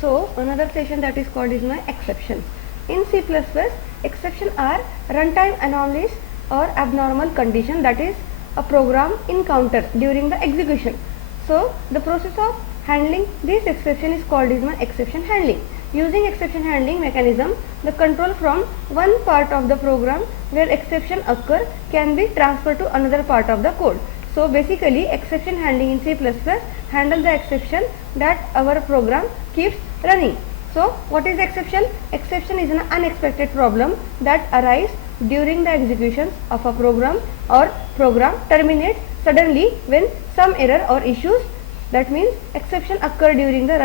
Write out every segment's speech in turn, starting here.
So another session that is called is my exception. In C++, exception are runtime anomalies or abnormal condition that is a program encounters during the execution. So the process of handling this exception is called is my exception handling. Using exception handling mechanism, the control from one part of the program where exception occur can be transferred to another part of the code. So basically exception handling in C++ handle the exception that our program keeps running. So what is exception? Exception is an unexpected problem that arises during the execution of a program or program terminates suddenly when some error or issues, that means exception occur during the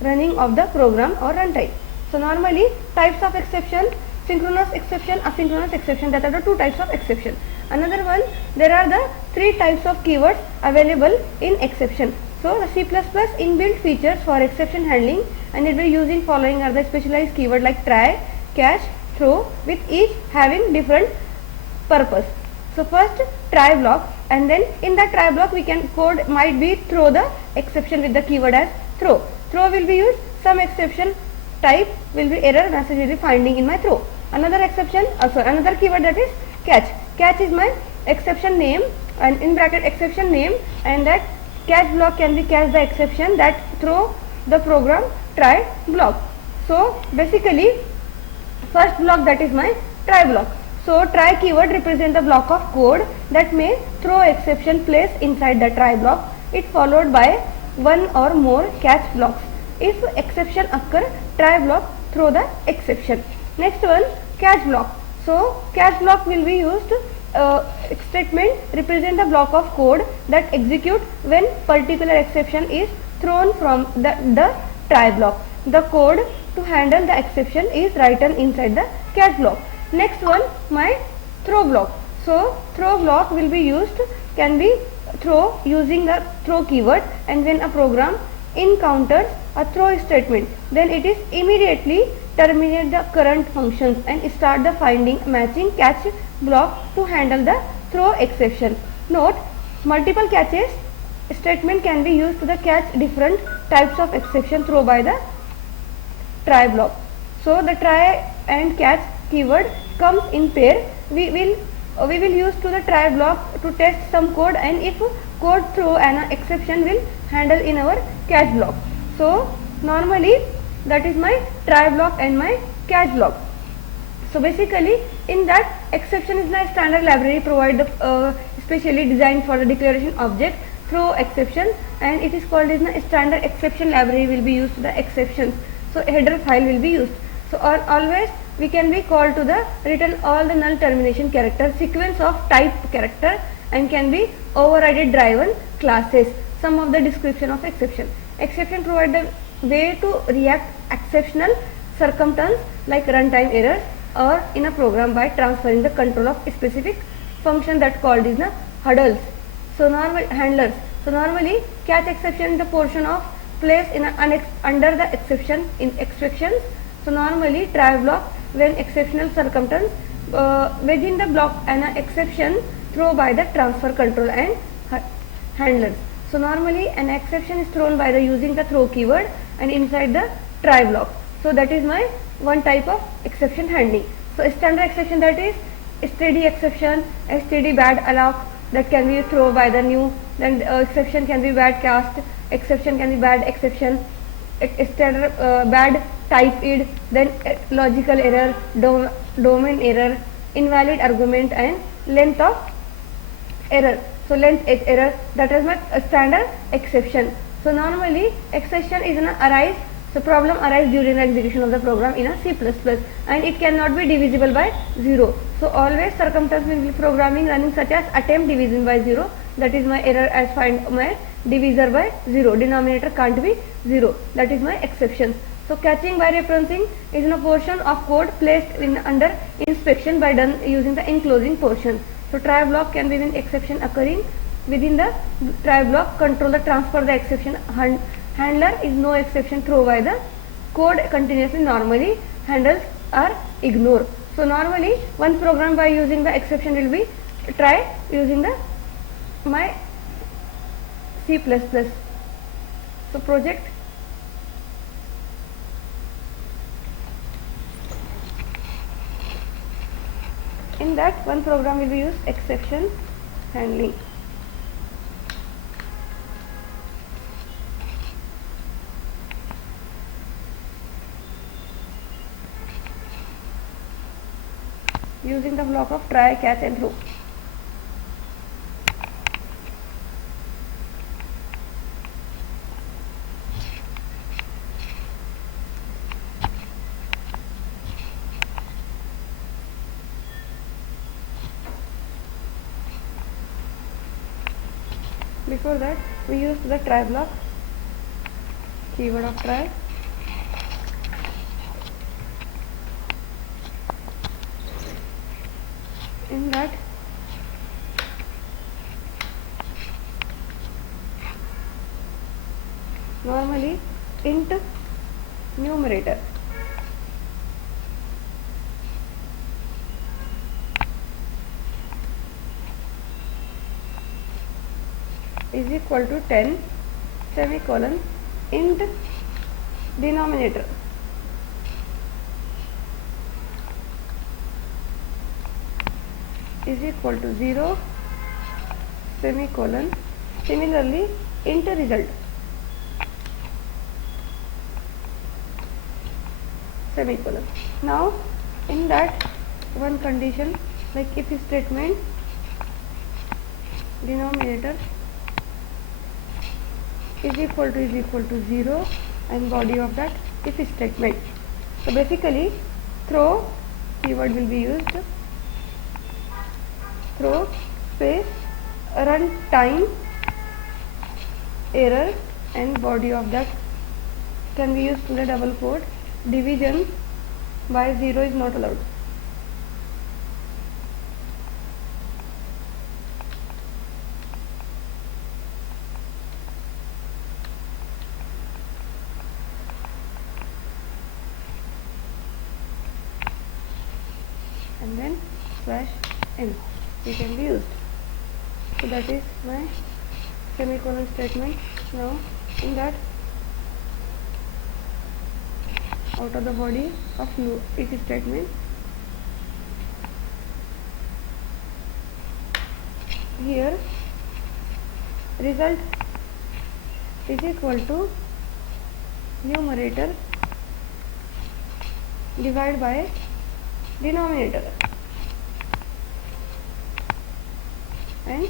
running of the program or runtime. So normally types of exception, synchronous exception, asynchronous exception, that are the two types of exception. Another one, there are the three types of keywords available in exception. So the C++ inbuilt features for exception handling, and it will be using following are the specialized keyword like try, catch, throw, with each having different purpose. So first try block, and then in that try block we can code might be throw the exception with the keyword as throw. Throw will be used, some exception type will be error message will be finding in my throw. Another exception, another keyword that is catch. Catch is my exception name, and in bracket exception name, and that catch block can be catch the exception that throw the program try block. So basically first block, that is my try block. So try keyword represent the block of code that may throw exception placed inside the try block. It followed by one or more catch blocks. If exception occur, try block throw the exception. Next one, catch block. So catch block will be used, statement represent the block of code that execute when particular exception is thrown from the try block. The code to handle the exception is written inside the catch block. Next one, my throw block. So throw block will be used, can be throw using the throw keyword, and when a program encounters a throw statement, then it is immediately terminate the current functions and start the finding matching catch block to handle the throw exception. Note, multiple catches statement can be used to the catch different types of exception throw by the try block. So the try and catch keyword comes in pair. We will use to the try block to test some code, and if code throw an exception will handle in our catch block. So normally that is my try block and my catch block. So basically in that exception is a standard library provide the specially designed for the declaration object throw exception, and it is called as a standard exception library will be used to the exceptions. So header file will be used. So always we can be called to the return all the null termination character sequence of type character, and can be overridden driven classes. Some of the description of exception. Exception provide the way to react exceptional circumstance like runtime errors or in a program by transferring the control of a specific function that called is the hurdles. So normal handlers. So normally catch exception is the portion of place in under the exception in exceptions. So normally try block when exceptional circumstance within the block an exception throw by the transfer control and handlers. So normally an exception is thrown by the using the throw keyword and inside the try block. So that is my one type of exception handling. So standard exception, that is steady exception, std bad alloc, that can be thrown by the new, then exception can be bad cast, exception can be bad exception, standard bad type id, then logical error, domain error, invalid argument, and length of error. So length error, that is my standard exception. So normally exception is an arise, so problem arise during the execution of the program in a C++, and it cannot be divisible by 0. So always circumstance will be programming running such as attempt division by 0, that is my error as find my divisor by 0, denominator can't be 0, that is my exception. So catching by referencing is in a portion of code placed in under inspection by done using the enclosing portion. So try block can be when exception occurring within the try block control the transfer the exception. Handler is no exception throw by the code continuously. Normally handles are ignored. So normally one program by using the exception will be try using the my C++. So project In that one program will be used exception handling. Using the block of try, catch and throw. Before that we used the try block, keyword of try, in that normally int numerator is equal to 10 semicolon int denominator is equal to 0 semicolon. Similarly int result semicolon. Now in that one condition, like if statement denominator is equal to 0 and body of that if statement. So basically throw keyword will be used, throw space run time error and body of that can be used in the double quote. Division by 0 is not allowed. And then slash n it can be used. So that is my semicolon statement. Now in that out of the body of if statement, here result is equal to numerator divided by denominator and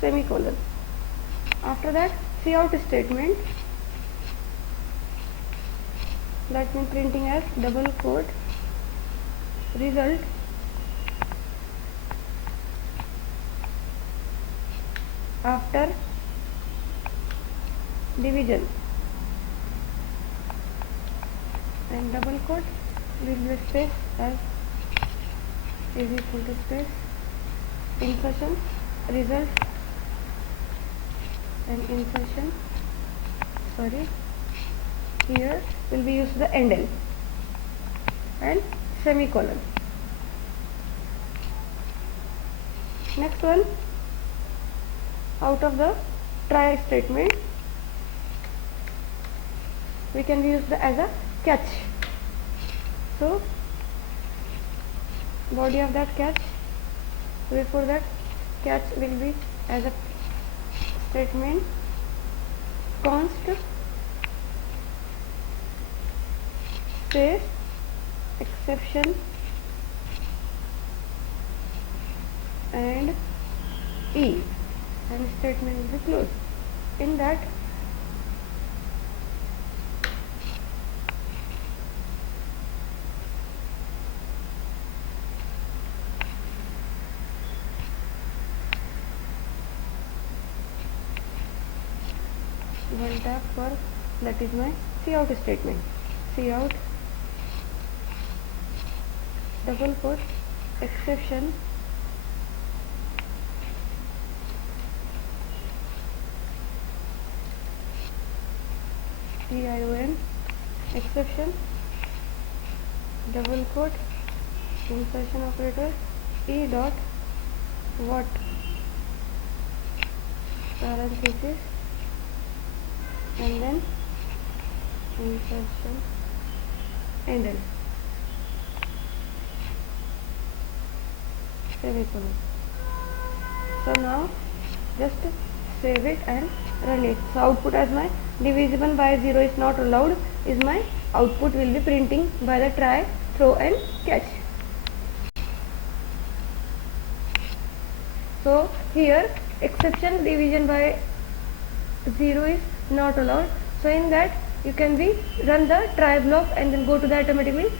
semicolon. After that cout statement, that means printing as double quote result after division and double quote will be space as is equal to space insertion result and insertion, sorry, here will be used the end and semicolon. Next one, out of the try statement we can use the as a catch. So body of that catch, before that catch will be as a statement const space exception and e and statement will be closed. In that one tab for that is my cout statement, cout double quote exception EION exception double quote insertion operator e dot what parenthesis and then insertion and then semicolon. So now just save it and run it. So output as my divisible by 0 is not allowed is my output will be printing by the try, throw and catch. So here exception division by 0 is not allowed. So in that you can be run the try block and then go to the automatically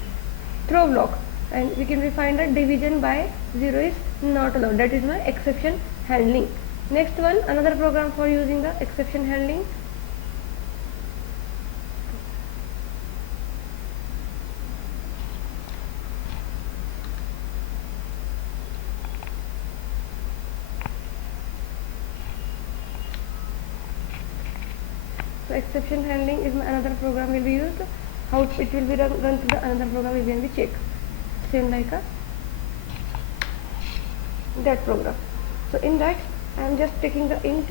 throw block, and we can find that division by 0 is not allowed. That is my exception handling. Next one, another program for using the exception handling. So exception handling is another program will be used. How it will be run to the another program will be check. Same like that program. So in that I am just taking the int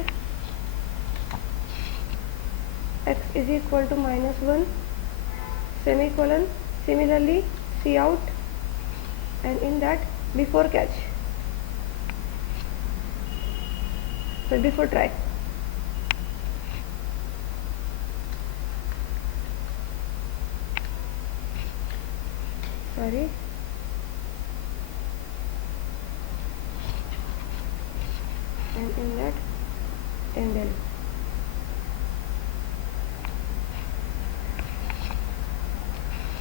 x is equal to -1 semicolon. Similarly cout, and in that before catch, so before try. Sorry. And in that and then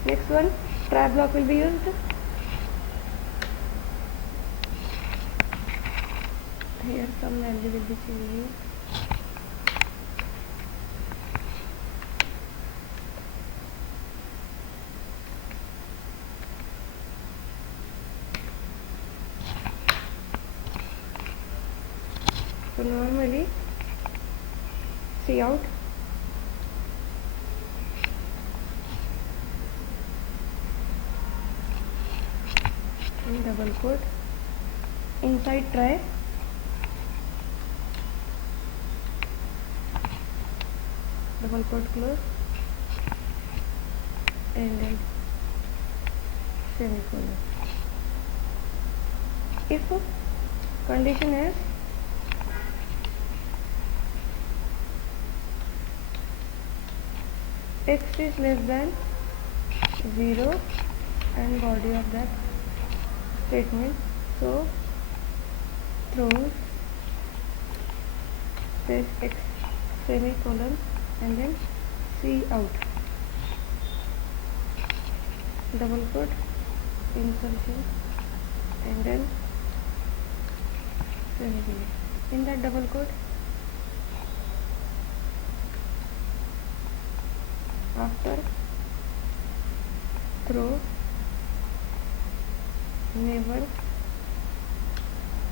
next one, try block will be used. Here some value will be changing. So normally cout and double quote inside try double quote close and then semicolon. If condition is x is less than 0 and body of that statement, so throws space x semicolon and then cout double quote insertion and then semicolon. In that double quote, after throw never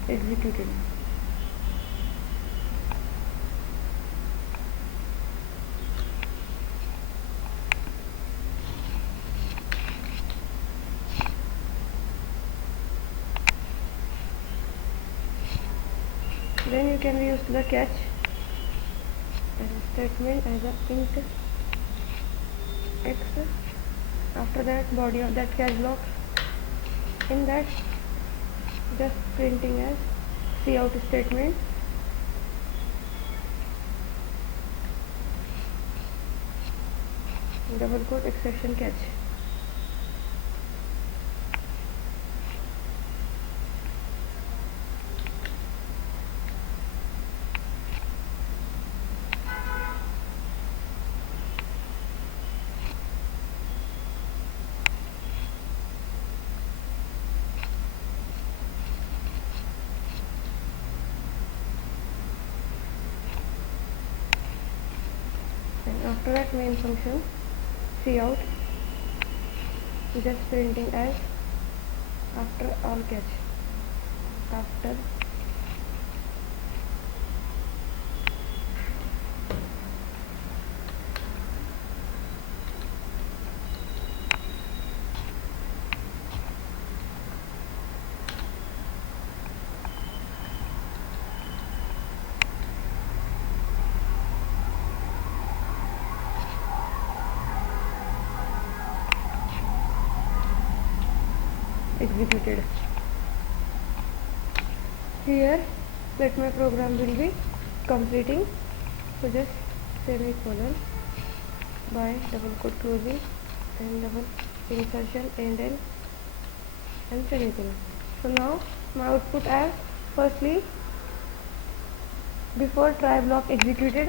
executed. Then you can use the catch as a statement as a int x. After that, body of that catch block, in that just printing as cout statement double quote exception catch. After that, main function cout just printing as after all catch, after executed. here let my program will be completing. So just semicolon by double quote closing and double insertion and semicolon. So now my output as firstly before try block executed,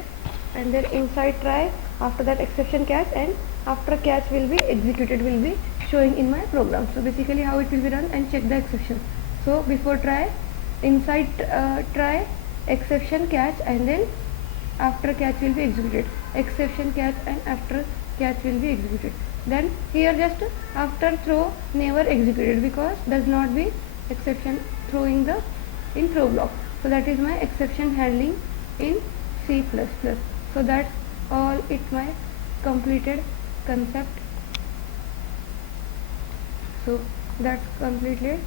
and then inside try, after that exception catch, and after catch will be executed will be showing in my program. So basically how it will be run, and check the exception. So before try, inside try, exception catch, and then after catch will be executed, exception catch and after catch will be executed. Then here just after throw never executed because does not be exception throwing the in throw block. So that is my exception handling in C++. So that's all it my completed concept. So that's completed